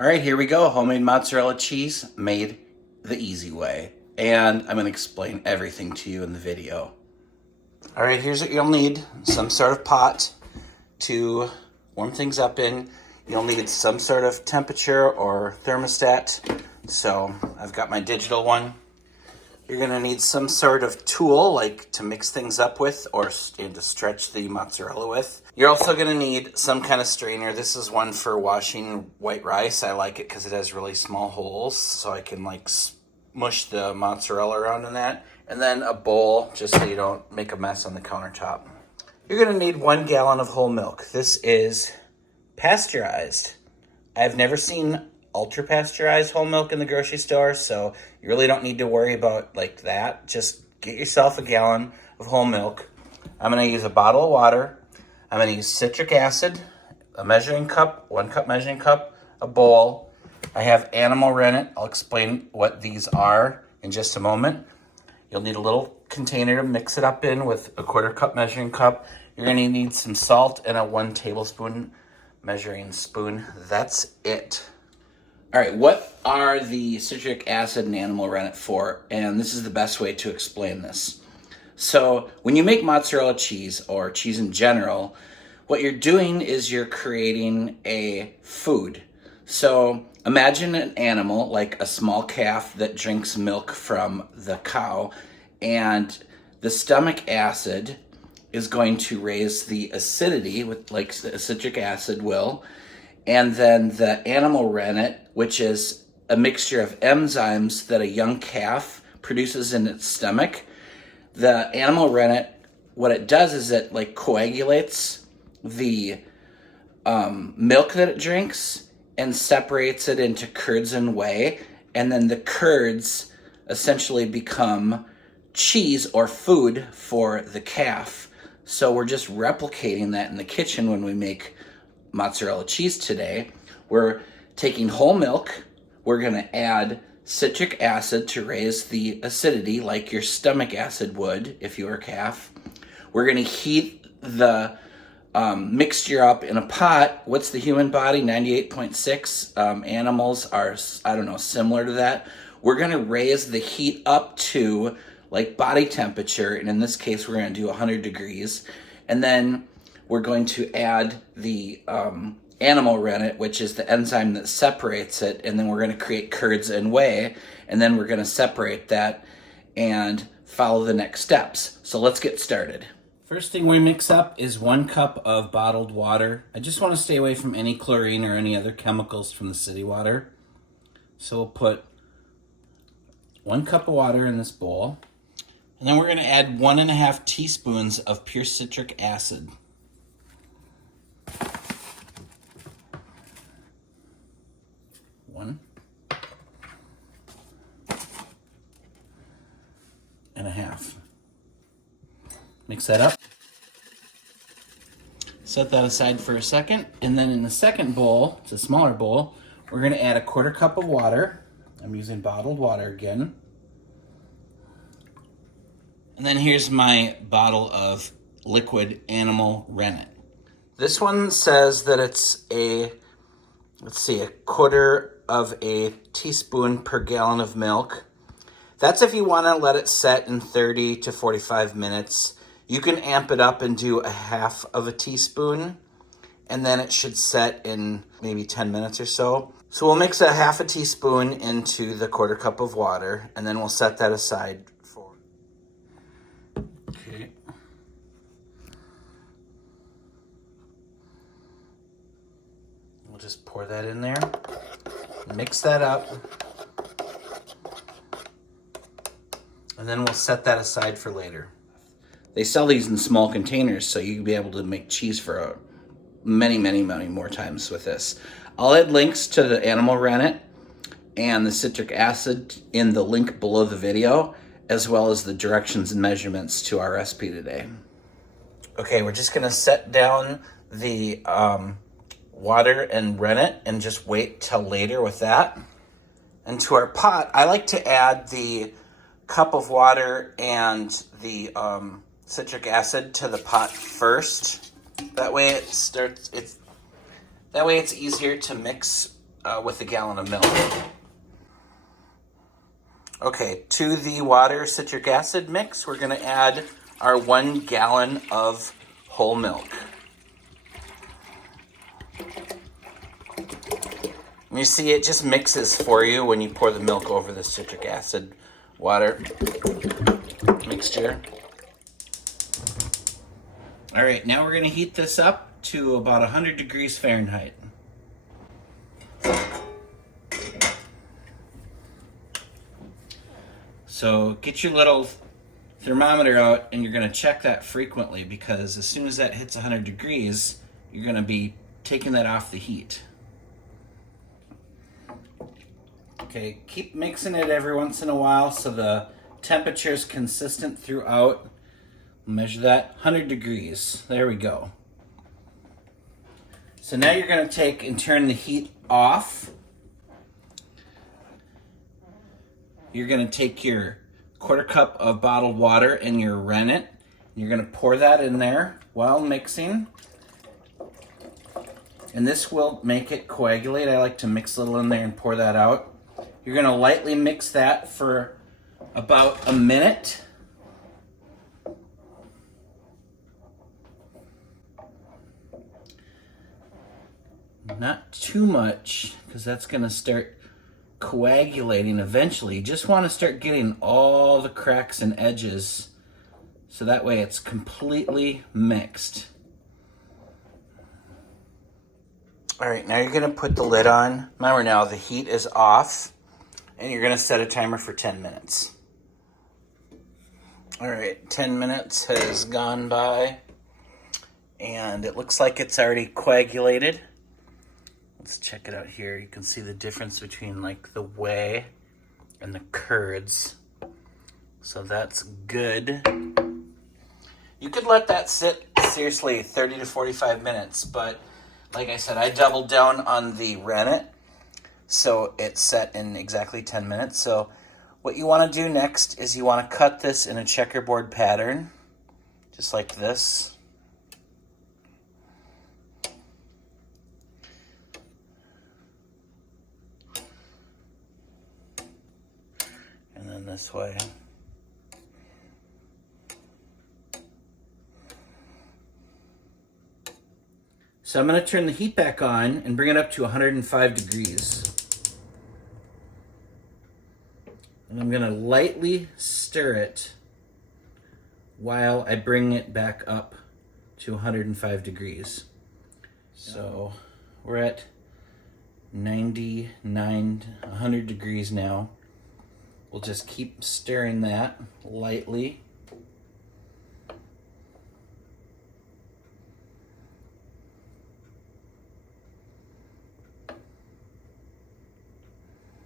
All right, here we go. Homemade mozzarella cheese made the easy way. And I'm going to explain everything to you in the video. All right, here's what you'll need. Some sort of pot to warm things up in. You'll need some sort of temperature or thermostat. So I've got my digital one. You're going to need some sort of tool, like to mix things up with or to stretch the mozzarella with. You're also going to need some kind of strainer. This is one for washing white rice. I like it because it has really small holes, so I can like smush the mozzarella around in that. And then a bowl, just so you don't make a mess on the countertop. You're going to need 1 gallon of whole milk. This is pasteurized. I've never seen ultra pasteurized whole milk in the grocery store, so you really don't need to worry about like that. Just get yourself a gallon of whole milk. I'm going to use a bottle of water. I'm going to use citric acid, a measuring cup, 1 cup measuring cup, a bowl. I have animal rennet. I'll explain what these are in just a moment. You'll need a little container to mix it up in with a 1/4 cup measuring cup. You're going to need some salt and a 1 tablespoon measuring spoon. That's it. All right, what are the citric acid and animal rennet for? And this is the best way to explain this. So when you make mozzarella cheese or cheese in general, what you're doing is you're creating a food. So imagine an animal like a small calf that drinks milk from the cow, and the stomach acid is going to raise the acidity with like citric acid will. And then the animal rennet, which is a mixture of enzymes that a young calf produces in its stomach. The animal rennet, what it does is it like coagulates the milk that it drinks and separates it into curds and whey. And then the curds essentially become cheese or food for the calf. So we're just replicating that in the kitchen when we make mozzarella cheese today. We're taking whole milk. We're going to add citric acid to raise the acidity like your stomach acid would if you were a calf. We're going to heat the mixture up in a pot. What's the human body? 98.6. Animals are, I don't know, similar to that. We're going to raise the heat up to like body temperature, and in this case we're going to do 100 degrees. And then we're going to add the animal rennet, which is the enzyme that separates it, and then we're going to create curds and whey, and then we're going to separate that and follow the next steps. So let's get started. First thing we mix up is 1 cup of bottled water. I just want to stay away from any chlorine or any other chemicals from the city water. So we'll put 1 cup of water in this bowl, and then we're going to add 1.5 teaspoons of pure citric acid. One and a half. Mix that up. Set that aside for a second. And then in the second bowl, it's a smaller bowl, we're going to add a 1/4 cup of water. I'm using bottled water again. And then here's my bottle of liquid animal rennet. This one says that it's a 1/4 of a teaspoon per gallon of milk. That's if you want to let it set in 30 to 45 minutes. You can amp it up and do 1/2 of a teaspoon, and then it should set in maybe 10 minutes or so. So we'll mix 1/2 teaspoon into the 1/4 cup of water, and then we'll set that aside for. Okay. We'll just pour that in there. Mix that up, and then we'll set that aside for later. They sell these in small containers, so you can be able to make cheese for many more times with this. I'll add links to the animal rennet and the citric acid in the link below the video, as well as the directions and measurements to our recipe today. Okay, we're just gonna set down the water and rennet and just wait till later with that. And to our pot, I like to add the cup of water and the citric acid to the pot first. That way it's easier to mix with a gallon of milk. Okay, to the water citric acid mix, we're going to add our 1 gallon of whole milk. You see, it just mixes for you when you pour the milk over the citric acid water mixture. All right, now we're going to heat this up to about 100 degrees Fahrenheit. So get your little thermometer out and you're going to check that frequently, because as soon as that hits 100 degrees, you're going to be taking that off the heat. Okay, keep mixing it every once in a while so the temperature is consistent throughout. Measure that, 100 degrees. There we go. So now you're going to take and turn the heat off. You're going to take your 1/4 cup of bottled water and your rennet. You're going to pour that in there while mixing. And this will make it coagulate. I like to mix a little in there and pour that out. You're going to lightly mix that for about a minute. Not too much, because that's going to start coagulating eventually. You just want to start getting all the cracks and edges so that way it's completely mixed. All right, now you're going to put the lid on. Remember, now the heat is off, and you're going to set a timer for 10 minutes. All right, 10 minutes has gone by, and it looks like it's already coagulated. Let's check it out here. You can see the difference between like the whey and the curds. So that's good. You could let that sit seriously 30 to 45 minutes, but like I said, I doubled down on the rennet, so it's set in exactly 10 minutes. So what you want to do next is you want to cut this in a checkerboard pattern, just like this. And then this way. So I'm going to turn the heat back on and bring it up to 105 degrees. And I'm going to lightly stir it while I bring it back up to 105 degrees. So we're at 99, 100 degrees now. We'll just keep stirring that lightly.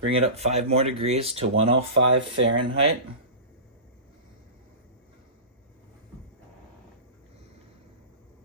Bring it up 5 more degrees to 105 Fahrenheit.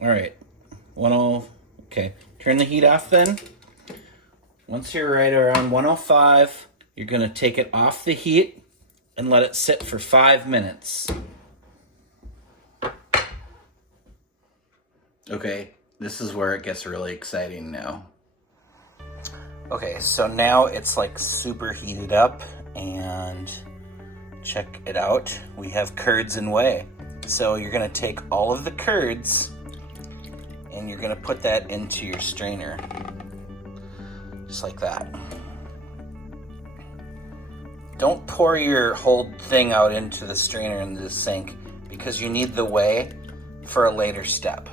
All right, okay. Turn the heat off then. Once you're right around 105, you're gonna take it off the heat and let it sit for 5 minutes. Okay, this is where it gets really exciting now. Okay, so now it's like super heated up, and check it out. We have curds and whey. So you're gonna take all of the curds and you're gonna put that into your strainer. Just like that. Don't pour your whole thing out into the strainer into the sink, because you need the whey for a later step.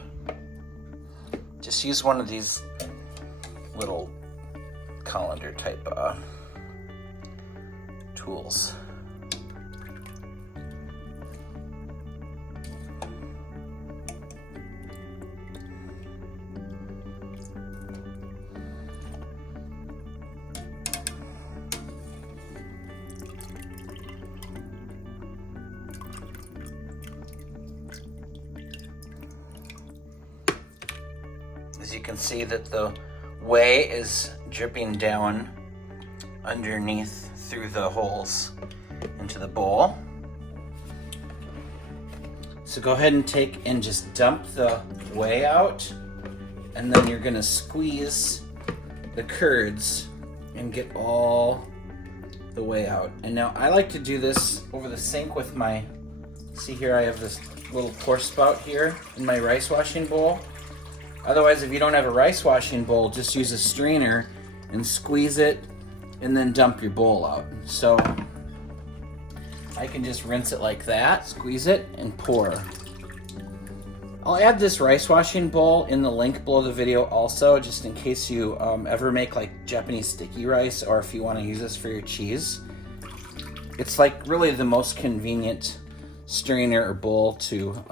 Just use one of these little colander type tools. As you can see that the whey is dripping down underneath through the holes into the bowl. So go ahead and take and just dump the whey out, and then you're gonna squeeze the curds and get all the way out. And now I like to do this over the sink with my, see here I have this little pour spout here in my rice washing bowl. Otherwise, if you don't have a rice washing bowl, just use a strainer and squeeze it and then dump your bowl out. So I can just rinse it like that, squeeze it, and pour. I'll add this rice washing bowl in the link below the video also, just in case you ever make like Japanese sticky rice, or if you want to use this for your cheese. It's like really the most convenient strainer or bowl to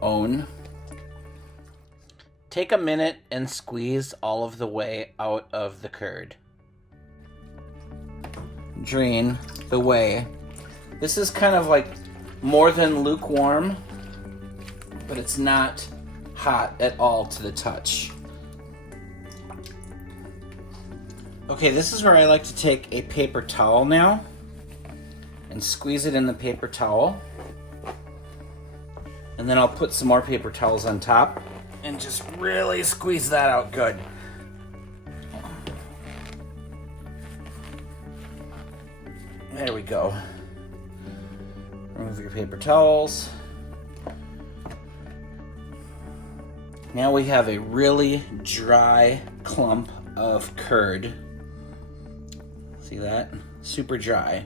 own. Take a minute and squeeze all of the whey out of the curd. Drain the whey. This is kind of like more than lukewarm, but it's not hot at all to the touch. Okay, this is where I like to take a paper towel now and squeeze it in the paper towel. And then I'll put some more paper towels on top and just really squeeze that out good. There we go. Remove your paper towels. Now we have a really dry clump of curd. See that? Super dry.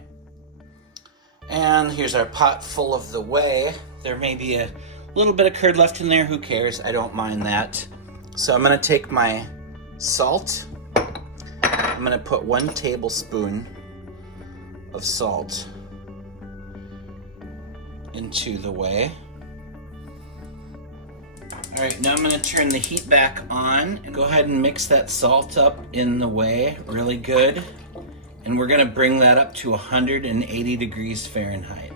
And here's our pot full of the whey. There may be a little bit of curd left in there. Who cares? I don't mind that. So I'm going to take my salt. I'm going to put 1 tablespoon of salt into the whey. All right, now I'm going to turn the heat back on and go ahead and mix that salt up in the whey really good. And we're going to bring that up to 180 degrees Fahrenheit.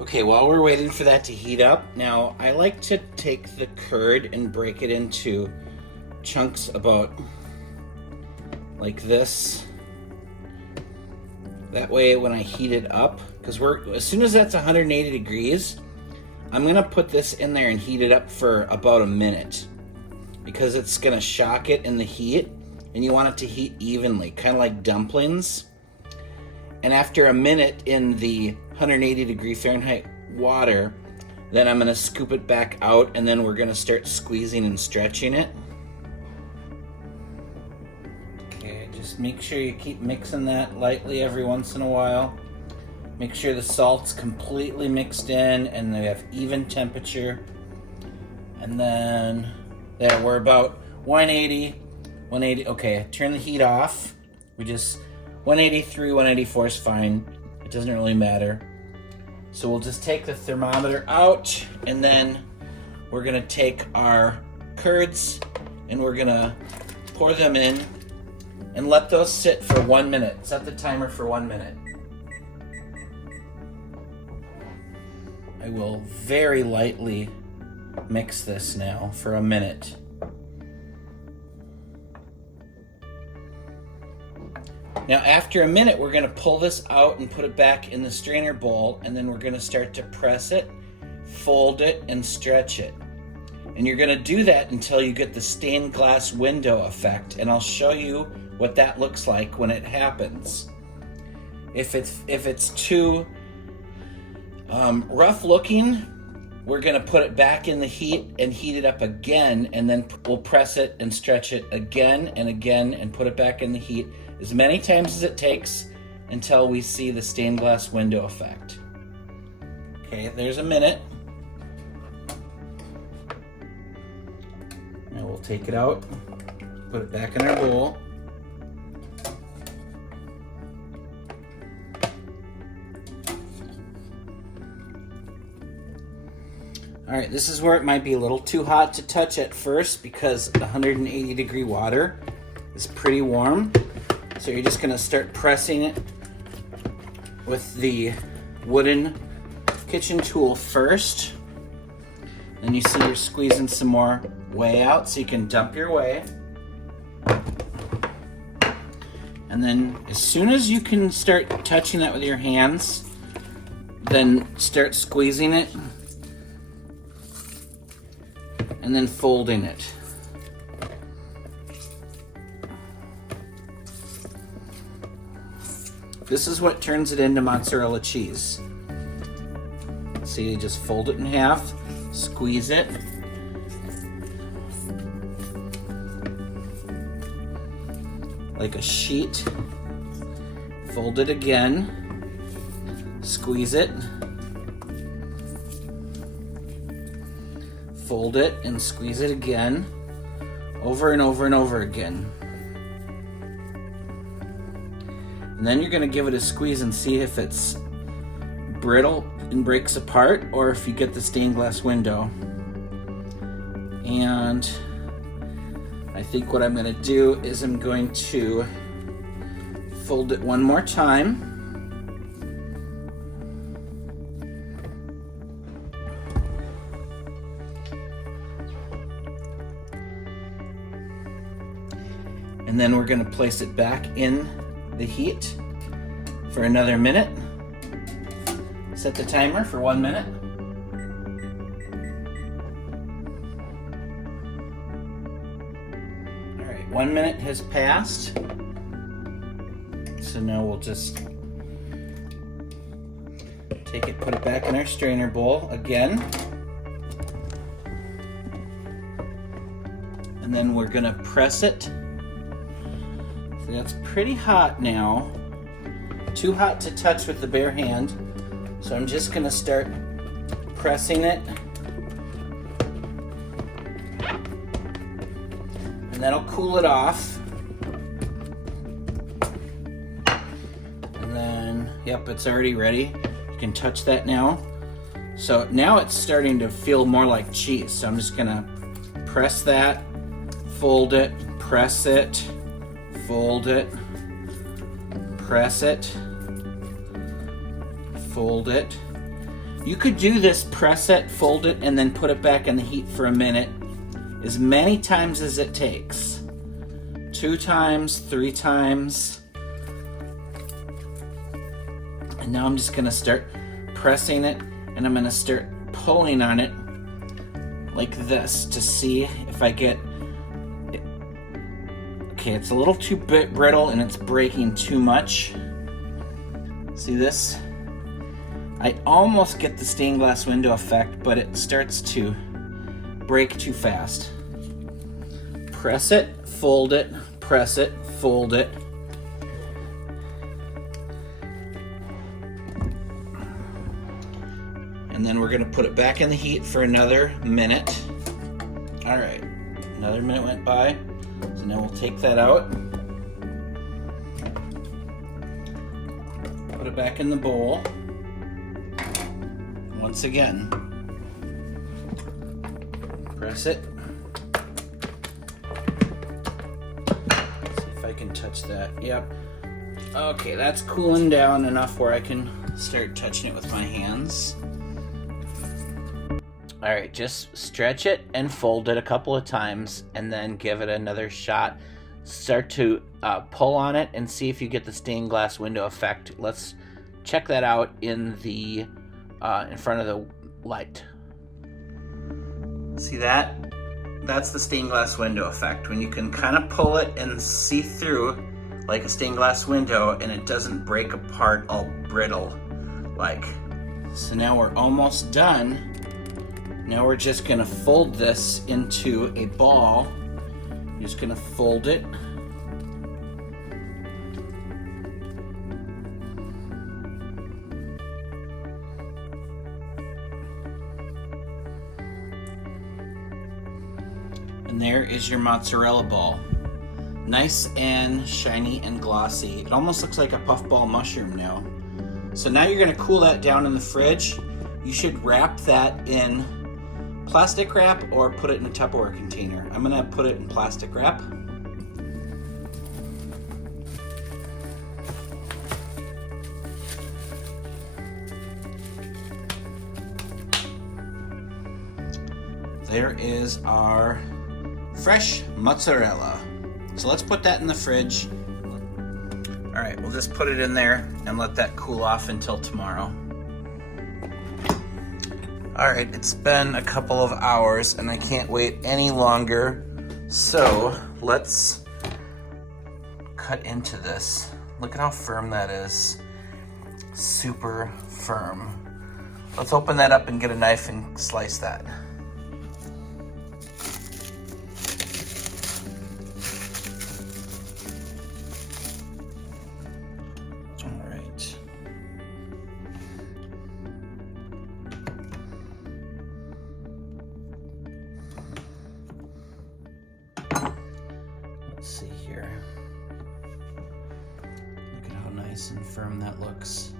Okay, while we're waiting for that to heat up, now I like to take the curd and break it into chunks about like this. That way when I heat it up, because as soon as that's 180 degrees, I'm gonna put this in there and heat it up for about a minute, because it's gonna shock it in the heat, and you want it to heat evenly, kind of like dumplings. And after a minute in the 180 degree Fahrenheit water, then I'm gonna scoop it back out, and then we're gonna start squeezing and stretching it. Okay, just make sure you keep mixing that lightly every once in a while. Make sure the salt's completely mixed in and they have even temperature. And then, there, we're about 180, okay, turn the heat off. 183, 184 is fine. It doesn't really matter. So we'll just take the thermometer out, and then we're gonna take our curds and we're gonna pour them in and let those sit for 1 minute. Set the timer for 1 minute. I will very lightly mix this now for a minute. Now after a minute, we're gonna pull this out and put it back in the strainer bowl, and then we're gonna start to press it, fold it, and stretch it. And you're gonna do that until you get the stained glass window effect, and I'll show you what that looks like when it happens. If it's too rough looking, we're gonna put it back in the heat and heat it up again, and then we'll press it and stretch it again and again and put it back in the heat as many times as it takes until we see the stained glass window effect. Okay, there's a minute. Now we'll take it out, put it back in our bowl. All right, this is where it might be a little too hot to touch at first, because the 180 degree water is pretty warm. So you're just gonna start pressing it with the wooden kitchen tool first. Then you see you're squeezing some more whey out, so you can dump your whey. And then as soon as you can start touching that with your hands, then start squeezing it and then folding it. This is what turns it into mozzarella cheese. So you just fold it in half, squeeze it. Like a sheet. Fold it again, squeeze it, fold it and squeeze it again, over and over and over again. And then you're going to give it a squeeze and see if it's brittle and breaks apart or if you get the stained glass window. And I think what I'm going to do is I'm going to fold it one more time. And then we're going to place it back in the heat for another minute. Set the timer for 1 minute. All right, 1 minute has passed. So now we'll just take it, put it back in our strainer bowl again. And then we're gonna press it. So that's pretty hot now. Too hot to touch with the bare hand. So I'm just gonna start pressing it. And that'll cool it off. Yep, it's already ready. You can touch that now. So now it's starting to feel more like cheese. So I'm just gonna press that, fold it, press it, fold it, press it, fold it. You could do this, press it, fold it, and then put it back in the heat for a minute, as many times as it takes. 2 times, 3 times. And now I'm just gonna start pressing it, and I'm gonna start pulling on it like this to see if I get it. Okay, it's a little too brittle and it's breaking too much. See this? I almost get the stained glass window effect, but it starts to break too fast. Press it, fold it, press it, fold it. And then we're gonna put it back in the heat for another minute. All right, another minute went by. So now we'll take that out. Put it back in the bowl. Once again, press it. See if I can touch that. Yep. Okay, that's cooling down enough where I can start touching it with my hands. All right, just stretch it and fold it a couple of times and then give it another shot. Start to pull on it and see if you get the stained glass window effect. Let's check that out in the in front of the light. See that? That's the stained glass window effect, when you can kind of pull it and see through like a stained glass window and it doesn't break apart all brittle like. So now we're almost done. Now we're just gonna fold this into a ball. You're just gonna fold it. And there is your mozzarella ball. Nice and shiny and glossy. It almost looks like a puffball mushroom now. So now you're gonna cool that down in the fridge. You should wrap that in plastic wrap or put it in a Tupperware container. I'm gonna put it in plastic wrap. There is our fresh mozzarella. So let's put that in the fridge. All right, we'll just put it in there and let that cool off until tomorrow. All right, it's been a couple of hours and I can't wait any longer. So let's cut into this. Look at how firm that is. Super firm. Let's open that up and get a knife and slice that. All right. Let's see here. Look at how nice and firm that looks.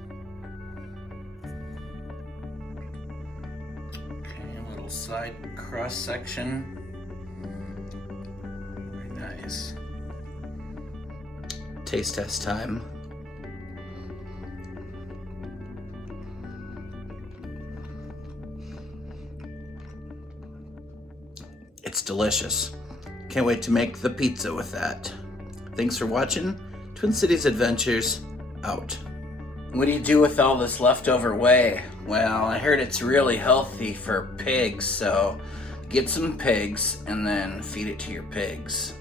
Side cross section. Very nice. Taste test time. It's delicious. Can't wait to make the pizza with that. Thanks for watching. Twin Cities Adventures out. What do you do with all this leftover whey? Well, I heard it's really healthy for pigs, so get some pigs and then feed it to your pigs.